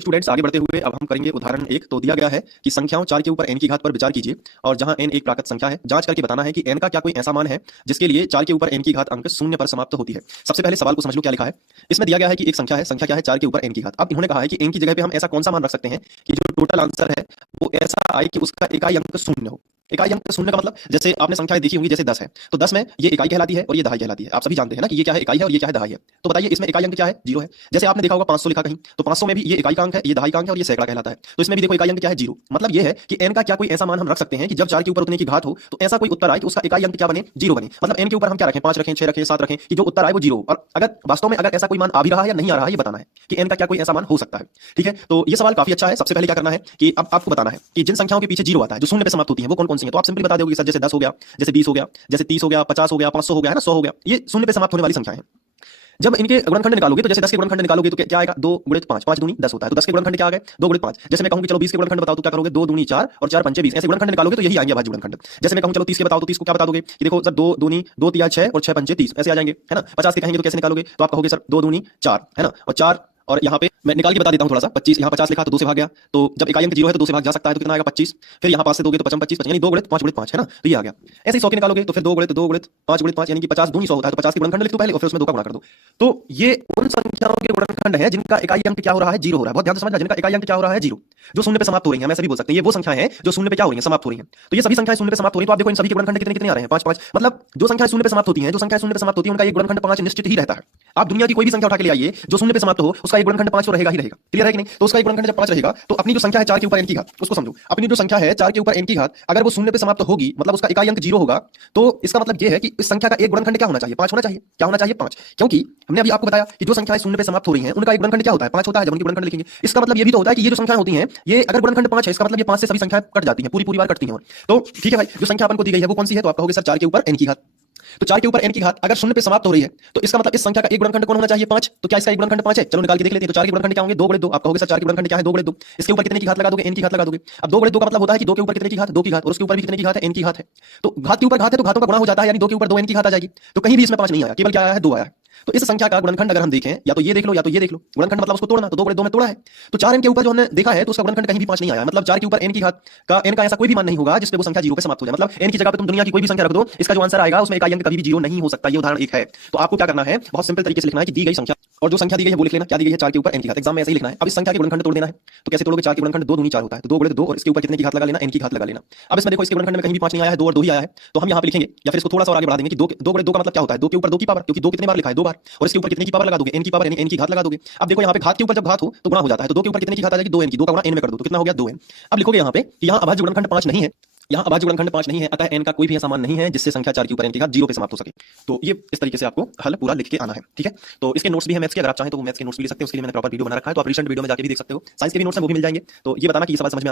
Students आगे बढ़ते हुए अब हम करेंगे उदाहरण एक। तो दिया गया है कि संख्याओं 4 के ऊपर n की घात पर विचार कीजिए और जहां n एक प्राकृत संख्या है, जांच करके बताना है कि n का क्या कोई ऐसा मान है जिसके लिए 4 के ऊपर n की घात अंक शून्य पर समाप्त होती है। सबसे पहले सवाल को समझ लो क्या लिखा है। इसमें दिया गया है कि एक संख्या है, संख्या क्या है 4 के ऊपर n की घात। अब इन्होंने कहा है कि n की जगह पे हम ऐसा कौन सा मान रख सकते हैं कि जो टोटल आंसर है वो ऐसा आए कि उसका इकाई अंक शून्य हो। इकाई अंक शून्य का मतलब जैसे आपने संख्याएं देखी होंगी, जैसे 10 है तो 10 में ये इकाई कहलाती है और ये दहाई कहलाती है। आप सभी जानते हैं ना कि ये क्या है, इकाई है और ये क्या है, दहाई है। तो बताइए इसमें इकाई अंक क्या है, 0 है। जैसे आपने देखा होगा 500 लिखा कहीं, तो 500 में भी ये इकाई का अंक है, ये दहाई का अंक है और ये सैकड़ा कहलाता है। तो इसमें भी देखो इकाई अंक क्या है, 0। मतलब ये है कि n का क्या कोई ऐसा मान हम रख सकते हैं कि जब 4 के ऊपर उतने की घात हो तो ऐसा कोई उत्तर आए कि उसका इकाई अंक क्या बने, 0 बने। मतलब n के ऊपर हम क्या रखें, 5 रखें, 6 रखें, 7 रखें कि जो उत्तर आए वो 0। और अगर वास्तव में अगर ऐसा कोई मान आ भी रहा है या नहीं आ रहा है, ये बताना है कि n का क्या कोई ऐसा मान हो सकता है। ठीक है, तो ये सवाल काफी अच्छा है। सबसे पहले क्या करना है कि अब आपको बताना है कि जिन संख्याओं के पीछे 0 आता है, जो शून्य पे समाप्त होती है, वो कौन कौन सी है। तो आप सिंपली बता दोगे सर जैसे 10 हो गया, जैसे 20 हो गया, जैसे 30 हो गया, 50 हो गया, 500 हो गया है ना, 100 हो गया, ये शून्य पे समाप्त होने वाली संख्या है। जब इनके गुणनखंड निकालोगे तो जैसे 10 के गुणनखंड निकालोगे तो क्या आएगा, 2 गुणित 5, 5 दूनी 10 होता है। तो 10 के गुणनखंड क्या आ गए, 2 गुणित 5। जैसे मैं कहूं कि चलो 20 के गुणनखंड बताओ तो क्या करोगे, 2 दूनी 4 और 4 पंचे 20। ऐसे गुणनखंड निकालोगे तो यही आएंगे अभाज्य गुणनखंड। जैसे मैं कहूं चलो 30 के बताओ तो 30 को क्या बता दोगे कि देखो सर 2 दूनी 2 तिया 6 और 6 पंचे 30, ऐसे आ जाएंगे है ना। 50 के कहेंगे तो कैसे निकालोगे, तो आप कहोगे सर 2 दूनी 4 है ना, और 4 और यहाँ पे मैं निकाल के बता देता हूँ थोड़ा सा। 25 यहाँ 50 लिखा तो 2 से भाग गया, तो जब इकाई अंक 0 है तो 2 से भाग जा सकता है, तो कितना आएगा 25। फिर यहाँ 5 से दोगे तो 55 25 यानी 2 गुणित 5 गुणित 5 है ना, तो ये आ गया। ऐसे ही 100 के निकालोगे तो फिर 2 गुणित 2 गुणित 5 गुणित 5 यानी कि 50 दूनी 100 होता है। तो 50 के गुणनखंड लिख दो पहले और फिर उसमें 2 का गुणा कर दो। तो ये उन संख्याओं के गुणनखंड है जिनका इकाई अंक क्या हो रहा है, 0 हो रहा है। बहुत ध्यान से समझना, जिनका इकाई अंक क्या हो रहा है, 0, जो शून्य पे समाप्त हो रही है। हम ऐसे भी बोल सकते हैं ये वो संख्या है जो शून्य पे क्या हो रही है, समाप्त हो रही है। तो ये सभी संख्याएं शून्य पे समाप्त हो रही है। तो आप देखो इन सभी के गुणनखंड कितने कितने आ रहे हैं, 5 5। मतलब जो संख्याएं शून्य पे समाप्त होती हैं, जो संख्याएं शून्य पे समाप्त होती हैं उनका ये गुणनखंड 5 निश्चित ही रहता है। आप दुनिया की कोई भी संख्या उठा के ले आइए जो शून्य पे समाप्त हो, उसका ये गुणनखंड 5 तो रहेगा ही रहेगा। क्लियर है कि नहीं। तो उसका ये गुणनखंड जब 5 रहेगा तो अपनी जो संख्या है 4 के ऊपर n की घात, उसको समझो। अपनी जो संख्या है 4 के ऊपर n की घात अगर वो शून्य पे समाप्त होगी, मतलब उसका इकाई अंक 0 होगा, तो इसका मतलब ये है कि इस संख्या का एक गुणनखंड क्या होना चाहिए, 5 होना चाहिए। क्या होना चाहिए, 5। क्योंकि हमने अभी आपको बताया कि जो संख्याएं शून्य पे समाप्त हो रही हैं उनका एक गुणनखंड क्या होता है, 5 होता है। जब उनके गुणनखंड लिखेंगे इसका मतलब ये भी तो होता है कि ये जो संख्याएं होती हैं, ये अगर गुणनखंड 5 है, इसका मतलब ये 5 से सभी संख्याएं कट जाती हैं, पूरी पूरी बार कटती हैं। तो ठीक है भाई, जो संख्या अपन को दी गई है वो कौन सी है, तो आप कहोगे सर 4 के ऊपर n की घात। तो 4 के ऊपर n की घात अगर शून्य पे समाप्त हो रही है तो इसका मतलब इस संख्या का एक गुणनखंड कौन होना चाहिए, 5। तो क्या इसका एक गुणनखंड 5 है, चलो निकाल के देख लेते हैं। तो 4 के गुणनखंड क्या होंगे, 2 गुणित 2। आप कहोगे सर 4 के गुणनखंड क्या है, 2 गुणित 2। इसके ऊपर कितने की घात लगा दोगे, n की घात लगा दोगे। अब 2 गुणित 2 का मतलब होता है कि 2 के ऊपर कितने की घात, 2 की घात, और उसके ऊपर भी कितने की घात है, n की घात है। तो घात के ऊपर घात है तो घातों का गुणा हो जाता है, यानी 2 के ऊपर 2 n की घात आ जाएगी। तो कहीं भी इसमें 5 नहीं आया, केवल क्या आया है, 2 आया है। तो इस संख्या का गुणनखंड अगर हम देखें, या तो ये देख लो या तो ये देख लो। गुणनखंड मतलब उसको तोड़ना, तो 2 गुणित 2 में तोड़ा है। तो 4n के ऊपर जो हमने देखा है तो उसका गुणनखंड कहीं भी 5 नहीं आया। मतलब 4 के ऊपर n की घात का n का ऐसा कोई भी मान नहीं होगा जिसपे वो संख्या 0 पे समाप्त हो जाए। मतलब n की जगह पे तुम दुनिया की कोई भी संख्या रख दो, इसका जो आंसर आएगा उसमें इकाई अंक कभी भी 0 नहीं हो सकता। ये उदाहरण एक है। तो आपको क्या करना है, बहुत सिंपल तरीके से लिखना है कि दी गई संख्या और जो संख्या दी गई है वो लिख लेना। क्या दी गई है, 4 के ऊपर n की घात। एग्जाम में ऐसे ही लिखना है। अब इस संख्या के गुणनखंड तोड़ देना है। तो कैसे तोड़ोगे, 4 के गुणनखंड 2 दूनी 4 होता है, तो 2 गुणित 2 और इसके ऊपर कितने की घात लगा लेना, n की घात लगा लेना। अब इसमें देखो इसके गुणनखंड में कहीं भी 5 नहीं आया है, 2 और 2 ही आया है। तो हम यहाँ पे लिखेंगे या फिर इसको थोड़ा सा और आगे बढ़ा देंगे कि 2 गुणित 2 का मतलब क्या होता है, 2 के ऊपर 2 की पावर, क्योंकि 2 कितने बार लिखा है, 2 बार, और इसके ऊपर कितने की पावर लगा दोगे, n की पावर, यानी n की घात लगा दोगे। अब देखो यहाँ पे घात के ऊपर जब घात हो तो गुणा हो जाता है, तो 2 के ऊपर कितने की घात आ जाएगी, 2n की। 2 का गुणा n में कर दो तो कितना हो गया, 2n। अब लिखोगे यहाँ पे कि यहाँ अभाज्य गुणनखंड 5 नहीं है, यहाँ अभाज्य गुणनखंड 5 नहीं है, अतः n का कोई भी ऐसा मान नहीं है जिससे संख्या 4 के ऊपर n की घात 0 पे समाप्त हो सके। तो ये इस तरीके से आपको हल पूरा लिख के आना है। ठीक है, तो इसके नोट्स भी है मैथ्स के, अगर आप चाहें तो मैथ्स के नोट्स भी ले सकते हो। उसके लिए मैंने प्रॉपर वीडियो बना रखा है, तो आप रिसेंट वीडियो में जाके भी देख सकते हो। साइंस के भी नोट्स हैं, वो भी मिल जाएंगे। तो ये बताना कि ये सवाल समझ में आया।